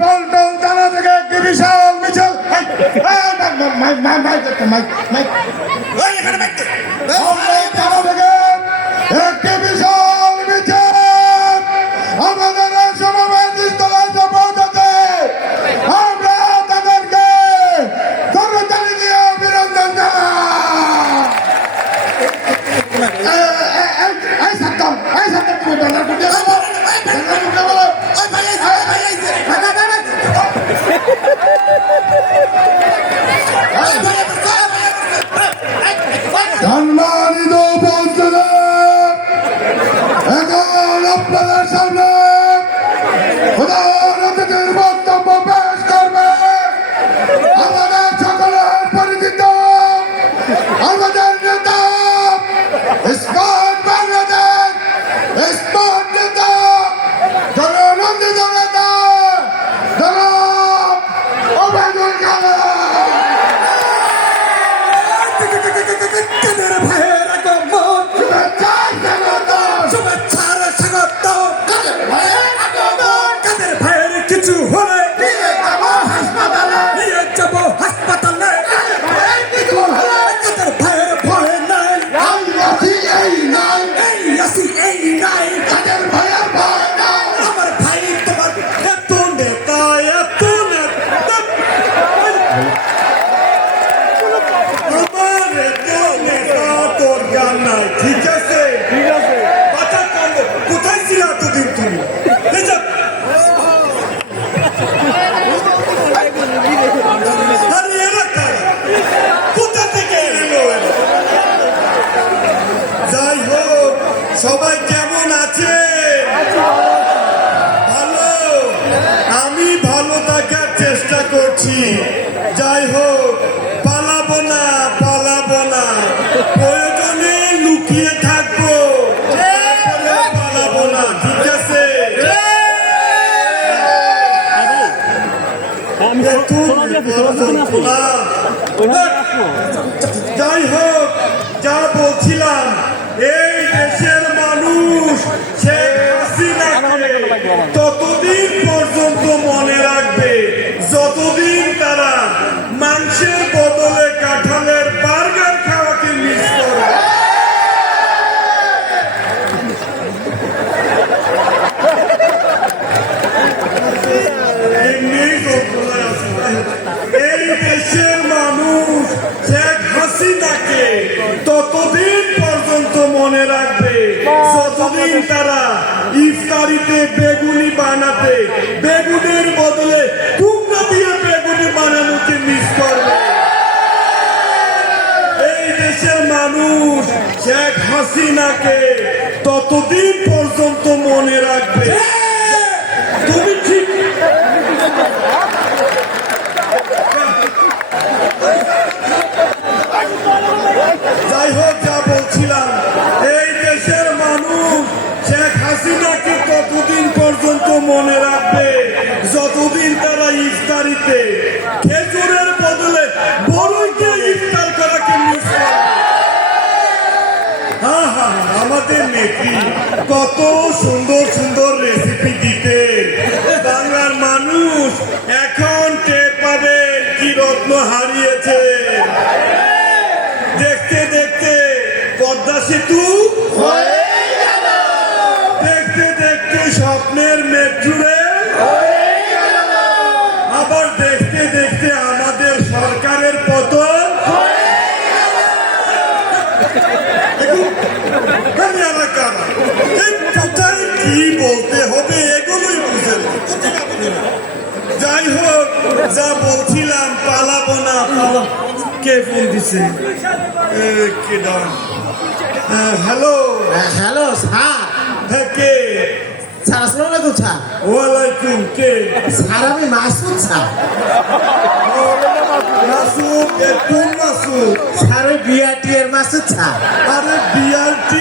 পল্টন থানা থেকে একটি বিশাল মিছিল থানা থেকে একটি বিশাল মিছিল আমাদের সমাবেশ স্থলে পৌঁছাতে আমরা তাদেরকে করতালি দিয়ে অভিনন্দন সম্মানিত উপস্থিতি, এখন আপনাদের সামনে প্রধান অতিথির বক্তব্য পেশ করবে আমাদের সকলের পরিচিত আমাদের নেতা স্মার্ট বাংলাদেশ স্মার্ট নেতা জননন্দিত নেতা জনাব ওবায়দুল কাদের। কিছু হলে হাসপাতালে নিয়ে যাব, হাসপাতালে কাদের ভাইয়ের ভয় নাই, এই নাই কাদের ভাইয়ের ভয় নাই। আমার ভাই তোমার এত নেতা এত নেতা, আমার এত নেতা তোর জ্ঞান নাই। ঠিক আছে বাচ্চা কম, কোথায় ছিল এতদিন তুমি? যাই হোক, সবাই কেমন আছে? ভালো, আমি ভালো থাকার চেষ্টা করছি। যাই হোক, পালাবো না প্রয়োজনে লুকিয়ে থাকবো, পালাবো না। ঠিক আছে? যাই হোক, যা বলছিলাম, এই দেশের মানুষ শেখ হাসিনাকে ততদিন পর্যন্ত মনে রাখবে যতদিন তারা মাংসের বদলে কাঁঠালের বার্গার খাওয়াকে মিস করে। এই দেশের মানুষ শেখ হাসিনাকে ততদিন পর্যন্ত মনে রাখবে যতদিন তারা ইফতারিতে বেগুনি বানাতে বেগুনের বদলে কুমড়া দিয়ে বেগুনি বানানোকে মিস করবে। এই দেশের মানুষ শেখ হাসিনাকে ততদিন পর্যন্ত মনে রাখবে। তুমি ঠিক যাই হোক, যা বলছিলাম, এই দেশের মানুষ শেখ হাসিনাকে ততদিন পর্যন্ত মনে রাখবে যতদিন তারা ইফতারিতে খেজুরের বদলে বড়ইকে ইফতার করাকে মিস করবে। আমাদের নেত্রী কত সুন্দর সুন্দর রেসিপি দিতেন। বাংলার মানুষ এখন টের পাবে কি রত্ন হারিয়েছে। দেখতে দেখতে পদ্মা সেতু, দেখতে দেখতে স্বপ্নের মেট্রো রেল, আবার দেখতে দেখতে আমাদের সরকারের পতন। কোথায় কি বলতে হবে এগুলোই বুঝে না। যাই হোক, যা বলছিলাম, পালাবো না। কে ফোন দিছে? Hello hello sir. হ্যাঁ, কে? স্যার আসসালামু আলাইকুম স্যার। ওয়ালাইকুম। কে? স্যার আমি মাসুদ স্যার। মাসুদ? কোন মাসুদ? স্যার ওই বিআরটি এর মাসুদ স্যার। আরে বিআরটি